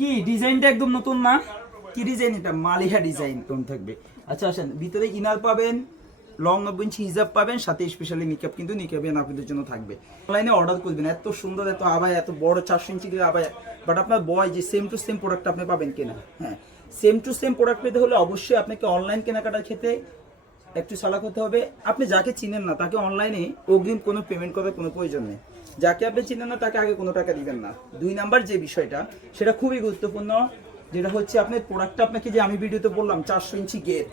কি ডিজাইনটা একদম নতুন না? কি ডিজাইন এটা? মালিহা ডিজাইন কোন থাকবে। আচ্ছা আসেন, ভিতরে ইনার পাবেন, লং 90 ইঞ্চি হিজাব পাবেন, সাথে স্পেশালি নিকাব, কিন্তু নিকাবিয়ান আপনাদের জন্য থাকবে। অনলাইনে অর্ডার করবেন, এত সুন্দর, এত আবায়া, এত বড় 400 ইঞ্চি আবায়া, বাট আপনার বয় যে সেম টু সেম প্রোডাক্ট আপনি পাবেন কিনা। হ্যাঁ, সেম টু সেম প্রোডাক্ট পেতে হলে অবশ্যই আপনাকে অনলাইন কেনাকাটার ক্ষেত্রে একটু চালাক হতে হবে। আপনি যাকে চিনেন না তাকে অনলাইনে অগ্রিম কোনো পেমেন্ট করার কোনো প্রয়োজন নেই। যাকে আপনি চিনেন না তাকে আগে কোনো টাকা দিবেন না। 2 নাম্বার যে বিষয়টা, সেটা খুবই গুরুত্বপূর্ণ, যেটা হচ্ছে আপনার প্রোডাক্টটা আপনাকে যে আমি ভিডিওতে বললাম 400 ইঞ্চি গের,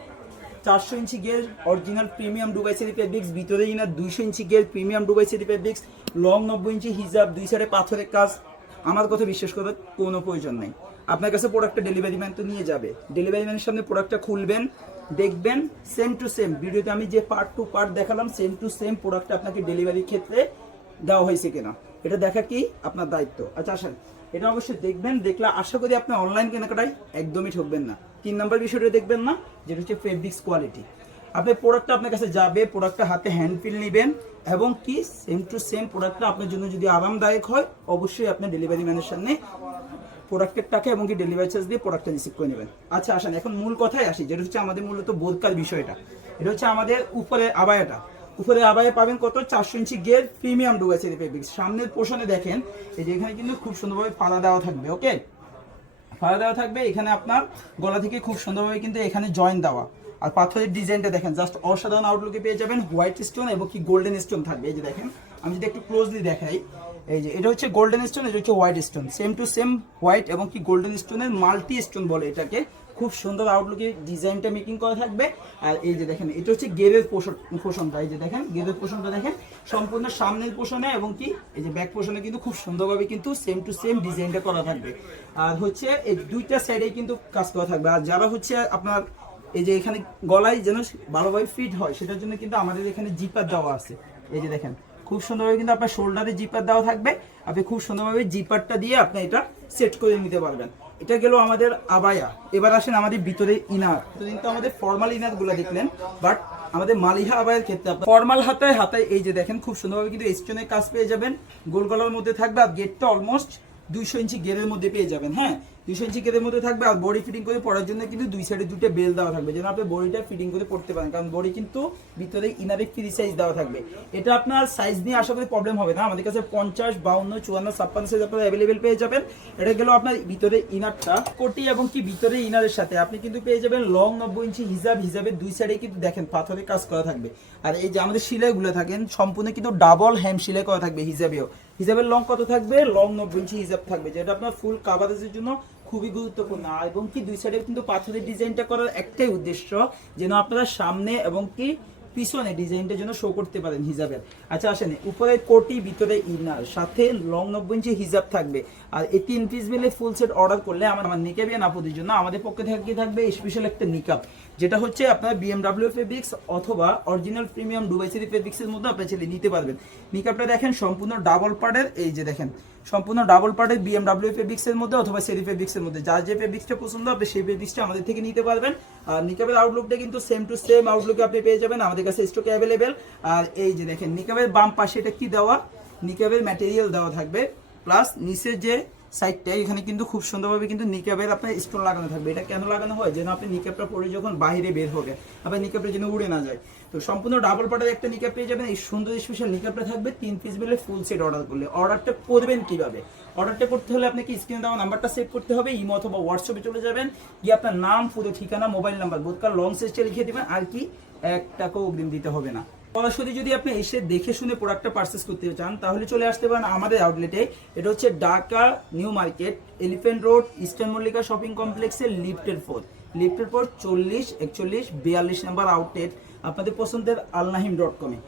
400 ইঞ্চি গের অরিজিনাল প্রিমিয়াম দুবাই সেরি ফেব্রিক্স, ভিতরে ইনার 200 ইঞ্চি গের প্রিমিয়াম দুবাই সেরি ফেব্রিক্স, লং 90 ইঞ্চি হিজাব, 2 সাইডে পাথরের কাজ। আমার কথা বিশ্বাস করার কোনো প্রয়োজন নেই। আপনার কাছে প্রোডাক্টটা ডেলিভারি ম্যান তো নিয়ে যাবে, ডেলিভারি ম্যানের সামনে প্রোডাক্টটা খুলবেন, দেখবেন সেম টু সেম ভিডিওতে আমি যে পার্ট টু পার্ট দেখালাম, সেম টু সেম প্রোডাক্টটা আপনাকে ডেলিভারির ক্ষেত্রে দেওয়া হয়েছে কিনা এটা দেখা কি আপনার দায়িত্ব। আচ্ছা আসেন, এটা অবশ্যই দেখবেন, দেখলে আশা করি আপনি অনলাইন কেনাকাটায় একদমই ঠকবেন না। 3 নাম্বার বিষয়টা দেখবেন না, যেটা হচ্ছে ফেব্রিক্স কোয়ালিটি। আপনি প্রোডাক্টটা আপনার কাছে যাবে, প্রোডাক্টটা হাতে হ্যান্ড ফিল নেবেন, এবং কি সেম টু সেম প্রোডাক্টটা আপনার জন্য যদি আরামদায়ক হয়, অবশ্যই আপনি ডেলিভারি ম্যানের সামনে প্রোডাক্টের টাকা এবং কি ডেলিভারি চার্জ দিয়ে প্রোডাক্টটা রিসিভ করে নেবেন। আচ্ছা আসেন, এখন মূল কথায় আসি, যেটা হচ্ছে আমাদের মূলত বোরকার বিষয়টা। এটা হচ্ছে আমাদের উপরে আবায়াটা, উপরে আবায়া পাবেন কত? 400 ইঞ্চি গের প্রিমিয়াম ডুবাই সেরি ফেব্রিক্স। সামনের পোর্শনে দেখেন, এই যে এখানে কিন্তু খুব সুন্দরভাবে ফাড়া দেওয়া থাকবে। ওকে, ফাড়া দেওয়া থাকবে, এখানে আপনার গলা থেকে খুব সুন্দরভাবে কিন্তু এখানে জয়েন দেওয়া। আর পাথরের ডিজাইনটা দেখেন, জাস্ট অসাধারণ আউটলুকে পেয়ে যাবেন। হোয়াইট স্টোন এবং কি গোল্ডেন স্টোন থাকবে। এই যে দেখেন, আমি যদি একটু ক্লোজলি দেখাই, এই যে এটা হচ্ছে গোল্ডেন স্টোন, এটা হচ্ছে white stone, same to same white এবং কি গোল্ডেন স্টোনের মাল্টি স্টোন বলে এটাকে। খুব সুন্দর আউটলুকে ডিজাইনটা মেকিং করা থাকবে। আর এই যে দেখেন, এটা হচ্ছে গেরের পোষণটা, এই যে দেখেন গেরের পোষণটা দেখেন, সম্পূর্ণ সামনের পোষণে এবং কি এই যে ব্যাক পোষণে কিন্তু খুব সুন্দরভাবে কিন্তু সেম টু সেম ডিজাইনটা করা থাকবে। আর হচ্ছে এই দুইটা সাইডে কিন্তু কাজ করা থাকবে। আর যারা হচ্ছে আপনার এই যে এখানে গলায় যেন ভালোভাবে ফিট হয়, সেটার জন্য কিন্তু আমাদের এখানে জিপার দেওয়া আছে। এই যে দেখেন, খুব সুন্দরভাবে কিন্তু আপনার শোল্ডারে জিপার দেওয়া থাকবে। আপনি খুব সুন্দরভাবে জিপারটা দিয়ে আপনি এটা সেট করে নিতে পারবেন। এটা গেল আমাদের আবায়া। এবার আসেন আমাদের ভিতরে ইনার। এতদিন তো আমাদের ফর্মাল ইনার গুলো দেখলেন, বাট আমাদের মালিহা আবায়ের ক্ষেত্রে ফর্মাল হাতায় হাতায় এই যে দেখেন খুব সুন্দরভাবে কিন্তু স্টোনের কাজ পেয়ে যাবেন, গোল গলার মধ্যে থাকবে। আর গেটটা অলমোস্ট 200 ইঞ্চি গেরের মধ্যে পেয়ে যাবেন। হ্যাঁ, 200 ইঞ্চি গেরের মধ্যে থাকবে। আর বডি ফিটিং করে পড়ার জন্য কিন্তু 2 সাইডে 2টা বেল দেওয়া থাকবে, যেন আপনি বডিটা ফিটিং করে পড়তে পারেন, কারণ বডি কিন্তু ভিতরে ইনারে ফ্রি সাইজ দেওয়া থাকবে। এটা আপনার সাইজ নিয়ে আশা করি প্রবলেম হবে না। আমাদের কাছে 50, 52, 54, 56 সাইজ আপনারা অ্যাভেলেবেল পেয়ে যাবেন। এটা গেল আপনার ভিতরে ইনারটা, কোটি এবং কি ভিতরে ইনারের সাথে আপনি কিন্তু পেয়ে যাবেন লং 90 ইঞ্চি হিজাব। হিজাবের 2 সাইডে কিন্তু দেখেন পাথরের কাজ করা থাকবে। আর এই যে আমাদের সেলাইগুলো থাকেন সম্পূর্ণ কিন্তু ডাবল হ্যাম সেলাই করা থাকবে হিজাবেও। হিজাবের লং কত থাকবে? লং 90 ইঞ্চি হিজাব থাকবে, যেটা আপনার ফুল কাভারেজের জন্য খুবই গুরুত্বপূর্ণ। এবং কি 2 সাইডে কিন্তু পাথরের ডিজাইনটা করার একটাই উদ্দেশ্য, যেন আপনারা সামনে এবং কি পিছনে ডিজাইনটা যেন শো করতে পারেন হিজাবের। আচ্ছা আসেন, উপরে কোটি, ভিতরে ইনার, সাথে লং 90 ইঞ্চি হিজাব থাকবে। আর এই 3 পিস মিলে ফুল সেট অর্ডার করলে আমার নিকাবিয়ান আপুদের জন্য আমাদের পক্ষে থেকে থাকবে স্পেশাল একটা নিকাব, যেটা হচ্ছে আপনার BMW ফেব্রিক্স অথবা অরিজিনাল প্রিমিয়াম দুবাই সেরি ফেব্রিক্সের মধ্যে আপনি চাইলে নিতে পারবেন। নিকাবটা দেখেন সম্পূর্ণ ডাবল পার্টের, এই যে দেখেন সম্পূর্ণ ডাবল পার্টের BMW ফেব্রিক্সের মধ্যে অথবা সেরি ফেব্রিক্সের মধ্যে, যার যে ফেব্রিক্সটা পছন্দ আপনি সেই ফেব্রিক্সটা আমাদের থেকে নিতে পারবেন। আর নিকাবের আউটলুকটা কিন্তু সেম টু সেম আউটলুকে আপনি পেয়ে যাবেন, আমাদের কাছে স্টকে অ্যাভেলেবেল। আর এই যে দেখেন নিকাবের বাম পাশে এটা কি দেওয়া? নিকাবের ম্যাটেরিয়াল দেওয়া থাকবে, প্লাস নিচের যে সাইডটা এখানে কিন্তু খুব সুন্দরভাবে কিন্তু নিকাবের আপনার স্টোন লাগানো থাকবে। এটা কেন লাগানো হয়? যেন আপনি নিকাবটা পরে যখন বাইরে বের হবে আপনার নিকাবটা যেন উড়ে না যায়। তো সম্পূর্ণ ডাবল পার্টের একটা নিকাব পেয়ে যাবেন। এই সুন্দর স্পেশাল নিকাবটা থাকবে 3 পিস মিলে ফুল সেট অর্ডার করলে। অর্ডারটা করবেন কিভাবে? অর্ডারটা করতে হলে আপনাকে স্ক্রিনে দেওয়া নাম্বারটা সেভ করতে হবে, ইমো অথবা হোয়াটসঅ্যাপে চলে যাবেন, গিয়ে আপনার নাম, পুরো ঠিকানা, মোবাইল নাম্বার বোধকার লং সাইজটা লিখে দিবেন। আর কি 1 টাকাও অগ্রিম দিতে হবে না। সরাসরি যদি আপনি এসে দেখে শুনে প্রোডাক্টটা পারচেজ করতে চান তাহলে চলে আসতে পারেন আমাদের আউটলেটে। এটা হচ্ছে Dhaka new market, elephant road, eastern Mallika shopping কমপ্লেক্সের লিফটের 4 40, 41, 42 নাম্বার আউটলেট। আপনাদের পছন্দের alnaheem.com-এ।